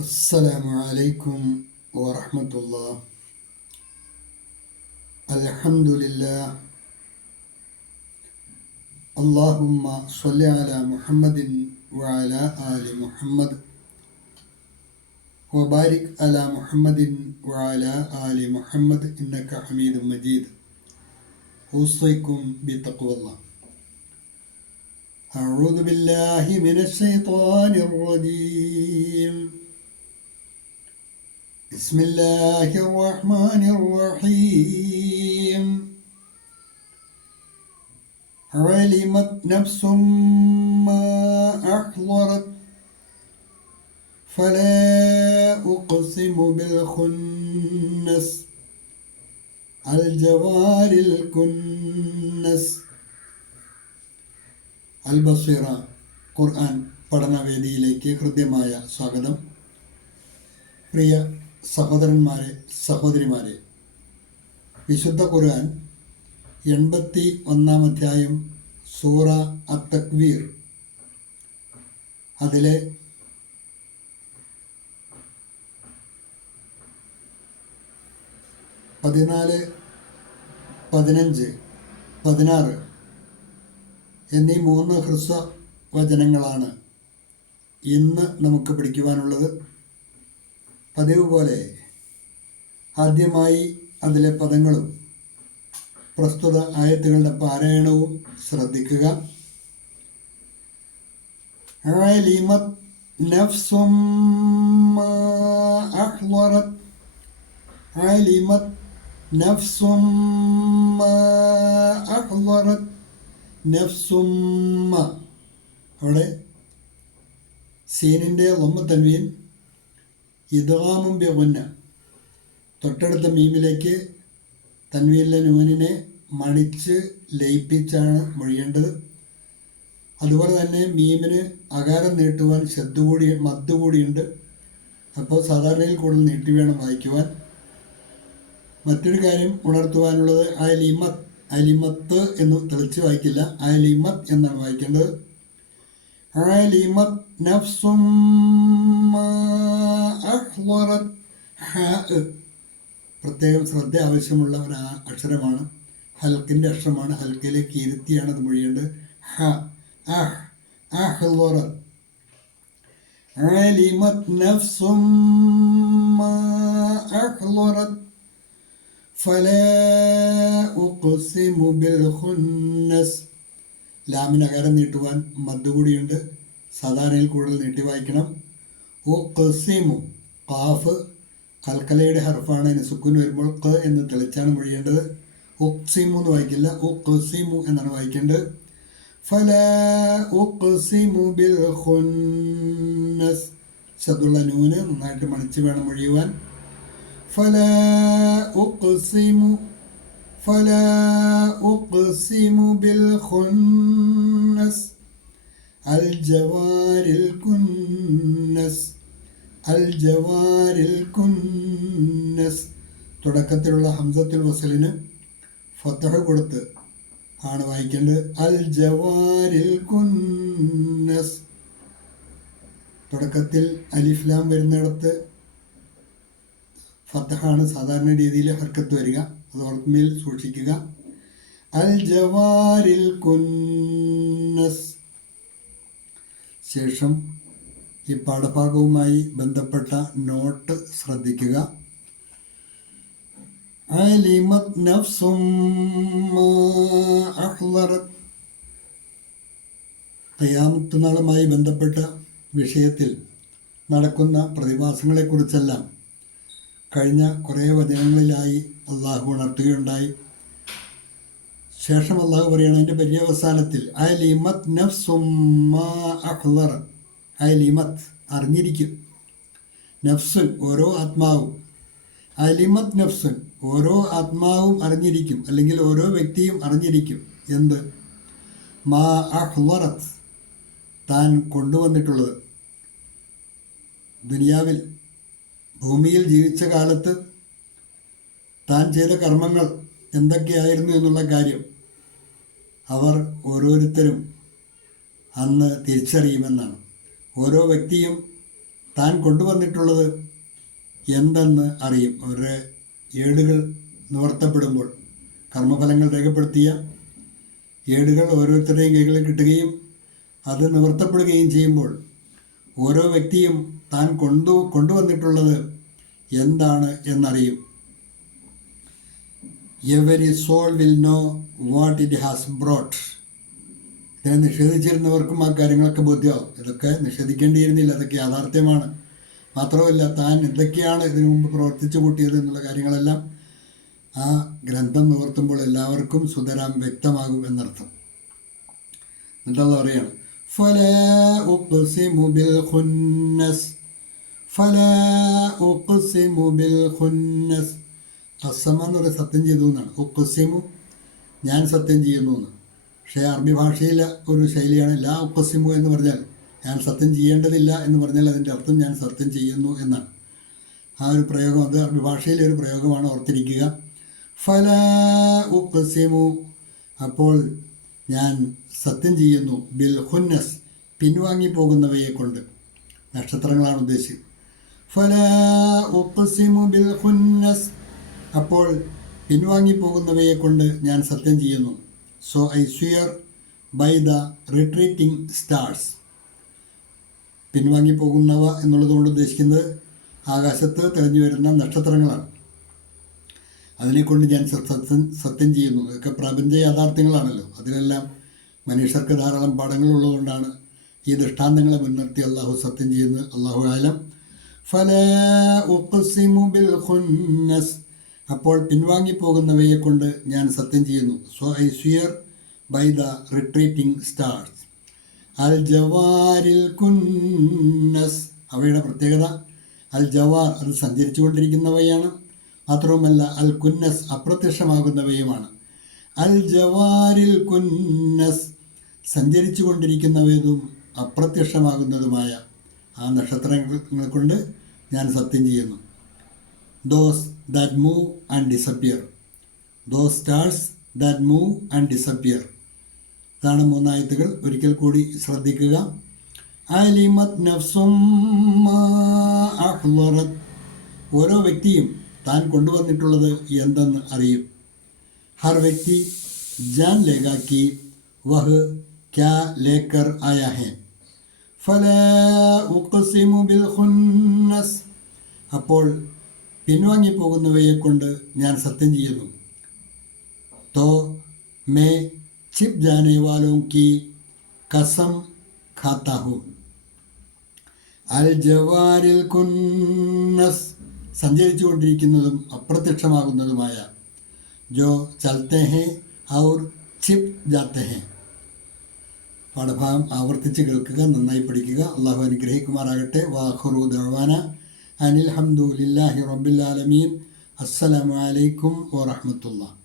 السلام عليكم ورحمة الله. الحمد لله. اللهم صل على محمد وعلى آل محمد وبارك على محمد وعلى آل محمد إنك حميد مجيد. أوصيكم بتقوى الله. أعوذ بالله من الشيطان الرجيم. بسم الله الرحمن الرحيم. علمت نفس ما أحضرت فلا أقسم بالخنس الجوار الكنس. അൽ-ബസീറ ഖുർആൻ പഠനവേദിയിലേക്ക് ഹൃദ്യമായ സ്വാഗതം. പ്രിയ സഹോദരന്മാരെ, സഹോദരിമാരെ, വിശുദ്ധ ഖുർആൻ 81 അധ്യായം സൂറ അത്തക്വീർ, അതിലെ 14, 15, 16 എന്നീ 3 ഹ്രസ്വ വചനങ്ങളാണ് ഇന്ന് നമുക്ക് പഠിക്കുവാനുള്ളത്. പതിവ് പോലെ ആദ്യമായി അതിലെ പദങ്ങളും പ്രസ്തുത ആയത്തുകളുടെ പാരായണവും ശ്രദ്ധിക്കുക. അലിമത് നഫ്സും മാ അഹ്ളറത്. അലിമത് നഫ്സും മാ അഹ്ളറത്. നഫ്സുമ്മ, അവിടെ സീനിൻ്റെ ലമ്മ തൻവീൻ ഇദ്ഗാമും ബിഗുന്ന, തൊട്ടടുത്ത മീമിലേക്ക് തൻവീനിലെ നൂനിനെ മണിച്ച് ലയിപ്പിച്ചാണ് മൊഴിയേണ്ടത്. അതുപോലെ തന്നെ മീമിന് അകാരം നീട്ടുവാൻ മദ് കൂടിയുണ്ട്. അപ്പോൾ സാധാരണയിൽ കൂടുതൽ നീട്ടി വേണം വായിക്കുവാൻ. മറ്റൊരു കാര്യം ഉണർത്തുവാനുള്ളത് അലിമത്ത്. അലിമത്ത് എന്ന് തെളിച്ച് വായിക്കില്ല, അലിമത്ത് എന്നാണ് വായിക്കേണ്ടത്. അലിമത്ത് നഫ്സും മാ അഹ്ളറത്. പ്രത്യേകം ശ്രദ്ധ ആവശ്യമുള്ള ഒരു അക്ഷരമാണ്, ഹൽക്കിൻ്റെ അക്ഷരമാണ്. ഹൽക്കിലേക്ക് ഇരുത്തിയാണ് അത് മൊഴിയേണ്ടത്. ഹ അഹ് അഹ്ളറത്. അലിമത് നഫ്സും മാ അഹ്ളറത് ഫലാ ഉഖ്സിമു ബിൽ ഖുന്നസ്. ലാമിന് അകാരം നീട്ടുവാൻ മദ് കൂടിയുണ്ട്, സാധാരണയിൽ കൂടുതൽ നീട്ടി വായിക്കണം. ഉഖ്സിമു, ഖാഫ് കൽക്കലയുടെ ഹർഫാണ്. അതിന് സുക്കൂൻ വരുമ്പോൾ ഖ എന്ന് തെളിച്ചാണ് മൊഴിയേണ്ടത്. ഉഖ്സിമു എന്ന് വായിക്കില്ല, ഉഖ്സിമു എന്നാണ് വായിക്കേണ്ടത്. ഫലാ ഉഖ്സിമു ബിൽ ഖുന്നസ്, ശബ്ദുള്ള നൂന് നന്നായിട്ട് മണിച്ച് വേണം മൊഴിയുവാൻ. فلا أقسم بالخنس الجوار الكنس. തുടക്കത്തിലുള്ള ഹംസത്തുൽ വസലിന് ഫതഹ് കൊടുത്ത് ആണ് വായിക്കേണ്ടത്. അൽ ജവാരിൽ കുന്നസ്. തുടക്കത്തിൽ അലിഫ് ലാം വരുന്നിടത്ത് ഫതഹാണ് സാധാരണ രീതിയിൽ ഹർക്കത്ത് വരിക, അത് ഓർമ്മയിൽ സൂക്ഷിക്കുക. അൽ ജവാരിൽ കുന്നസ്. ശേഷം ഈ പാഠഭാഗവുമായി ബന്ധപ്പെട്ട നോട്ട് ശ്രദ്ധിക്കുക. അലിമത് നഫ്സും മാ അഹ്ളറത്. ഖിയാമത്ത് നാളുമായി ബന്ധപ്പെട്ട വിഷയത്തിൽ നടക്കുന്ന പ്രതിഭാസങ്ങളെക്കുറിച്ചെല്ലാം കഴിഞ്ഞ കുറേ വചനങ്ങളിലായി അള്ളാഹു ഉണർത്തുകയുണ്ടായി. ശേഷം അള്ളാഹു പറയുകയാണ് അതിൻ്റെ പര്യവസാനത്തിൽ അലിമത് നഫ്സും മാ അഹ്ളറത്. അലിമത്, അറിഞ്ഞിരിക്കും. നഫ്സുൻ, ഓരോ ആത്മാവും. അലിമത് നഫ്സുൻ, ഓരോ ആത്മാവും അറിഞ്ഞിരിക്കും, അല്ലെങ്കിൽ ഓരോ വ്യക്തിയും അറിഞ്ഞിരിക്കും. എന്ത്? മാ അഹ്ളറത്, താൻ കൊണ്ടുവന്നിട്ടുള്ളത്. ദുനിയാവിൽ ഭൂമിയിൽ ജീവിച്ച കാലത്ത് താൻ ചെയ്ത കർമ്മങ്ങൾ എന്തൊക്കെയായിരുന്നു എന്നുള്ള കാര്യം അവർ ഓരോരുത്തരും അന്ന് തിരിച്ചറിയുമെന്നാണ്. ഓരോ വ്യക്തിയും താൻ കൊണ്ടുവന്നിട്ടുള്ളത് എന്തെന്ന് അറിയും. അവരുടെ ഏടുകൾ നിവർത്തപ്പെടുമ്പോൾ കർമ്മഫലങ്ങൾ രേഖപ്പെടുത്തിയ ഏടുകൾ ഓരോരുത്തരുടെയും കൈകളിൽ കിട്ടുകയും അത് നിവർത്തപ്പെടുകയും ചെയ്യുമ്പോൾ ഓരോ വ്യക്തിയും താൻ കൊണ്ടുവന്നിട്ടുള്ളത് എന്താണ് എന്നറിയും. Every soul will know what it has brought. ഇതിനെ നിഷേധിച്ചിരുന്നവർക്കും ആ കാര്യങ്ങളൊക്കെ ബോധ്യമാവും. ഇതൊക്കെ നിഷേധിക്കേണ്ടിയിരുന്നില്ല, അതൊക്കെ യാഥാർത്ഥ്യമാണ്. മാത്രമല്ല, താൻ എന്തൊക്കെയാണ് ഇതിനു മുമ്പ് പ്രവർത്തിച്ചു കൂട്ടിയത് എന്നുള്ള കാര്യങ്ങളെല്ലാം ആ ഗ്രന്ഥം നിവർത്തുമ്പോൾ എല്ലാവർക്കും സുതരാം വ്യക്തമാകും എന്നർത്ഥം. എന്നിട്ടത് പറയാണ്, ഫലാ ഉഖ്സിമു ബിൽ ഖുന്നസ്, ഫലാ ഉഖ്സിമു ബിൽ ഖുന്നസ്. ഖസമ എന്ന് പറയുന്നത് സത്യം ചെയ്തു എന്നാണ്. ഉഖ്സിമു ഞാൻ സത്യം ചെയ്യുന്നു എന്ന്. പക്ഷേ അറബി ഭാഷയിലെ ഒരു ശൈലിയാണ് ലാ ഉഖ്സിമു എന്ന് പറഞ്ഞാൽ ഞാൻ സത്യം ചെയ്യേണ്ടതില്ല എന്ന് പറഞ്ഞാൽ അതിൻ്റെ അർത്ഥം ഞാൻ സത്യം ചെയ്യുന്നു എന്നാണ്. ആ ഒരു പ്രയോഗം അത് അറബി ഭാഷയിലെ ഒരു പ്രയോഗമാണ്, ഓർത്തിരിക്കുക. ഫലാ ഉഖ്സിമു അപ്പോൾ ഞാൻ സത്യം ചെയ്യുന്നു ബിൽ ഖുന്നസ് പിൻവാങ്ങിപ്പോകുന്നവയെ കൊണ്ട്. നക്ഷത്രങ്ങളാണ് ഉദ്ദേശിച്ചത്. ഫലാ ഉഖ്സിമു ബിൽ ഖുന്നസ് അപ്പോൾ പിൻവാങ്ങിപ്പോകുന്നവയെ കൊണ്ട് ഞാൻ സത്യം ചെയ്യുന്നു. So I swear by the retreating stars. പിൻവാങ്ങിപ്പോകുന്നവ എന്നുള്ളത് കൊണ്ട് ഉദ്ദേശിക്കുന്നത് ആകാശത്ത് തെളിഞ്ഞു വരുന്ന നക്ഷത്രങ്ങളാണ്. അതിനെക്കൊണ്ട് ഞാൻ സത്യം ചെയ്യുന്നു. ഇതൊക്കെ പ്രപഞ്ച യാഥാർത്ഥ്യങ്ങളാണല്ലോ. അതിലെല്ലാം മനുഷ്യർക്ക് ധാരാളം പാഠങ്ങളുള്ളതുകൊണ്ടാണ് ഈ ദൃഷ്ടാന്തങ്ങളെ മുൻനിർത്തി അള്ളാഹു സത്യം ചെയ്യുന്നത്. അള്ളാഹു ആലം. ഫലാ ഉഖ്സിമു ബിൽ ഖുന്നസ് അപ്പോൾ പിൻവാങ്ങിപ്പോകുന്നവയെ കൊണ്ട് ഞാൻ സത്യം ചെയ്യുന്നു. So I swear by the retreating stars. അൽ ജവാരിൽ കുന്നസ് അവയുടെ പ്രത്യേകത അൽ ജവാർ അത് സഞ്ചരിച്ചു കൊണ്ടിരിക്കുന്നവയാണ്. മാത്രവുമല്ല അൽ കുന്നസ് അപ്രത്യക്ഷമാകുന്നവയുമാണ്. അൽ ജവാരിൽ കുന്നസ് സഞ്ചരിച്ചു കൊണ്ടിരിക്കുന്നവയതും അപ്രത്യക്ഷമാകുന്നതുമായ ആ നക്ഷത്രങ്ങൾ കൊണ്ട് ഞാൻ സത്യം ചെയ്യുന്നു. Those that move and disappear. Those stars that move and disappear. ഇതാണ് 3 ആയത്തുകൾ. ഒരിക്കൽ കൂടി ശ്രദ്ധിക്കുക. അലിമത് നഫ്സും മാ അഹ്ളറത് ഓരോ വ്യക്തിയും താൻ കൊണ്ടുവന്നിട്ടുള്ളത് എന്തെന്ന് അറിയും. ഹർ വ്യക്തി ജാൻ ലേഗാ കി വഹ് ക്യാ ലേക്കർ ആയാ ഹെ. ഫലാ ഉഖ്സിമു ബിൽ ഖുന്നസ് അപ്പോൾ പിൻവാങ്ങിപ്പോകുന്നവയെ കൊണ്ട് ഞാൻ സത്യം ചെയ്യുന്നു. തോ മേ छिप जाने वालों की कसम खाता हूँ. അൽ ജവാരിൽ കുന്നസ് സഞ്ചരിച്ചു കൊണ്ടിരിക്കുന്നതും അപ്രത്യക്ഷമാകുന്നതുമായ ജോ ചലത്തെ ഹെ ഔർ छिप जाते हैं. പാഠഭാഗം ആവർത്തിച്ച് കേൾക്കുക, നന്നായി പഠിക്കുക. അള്ളാഹു അനുഗ്രഹിക്കുമാറാകട്ടെ. വാഖിറു ദഅ്വാന അനിൽ ഹംദുലില്ലാഹി റബ്ബിൽ ആലമീൻ. അസ്സലാമു അലൈക്കും വറഹ്മത്തുള്ളാഹി.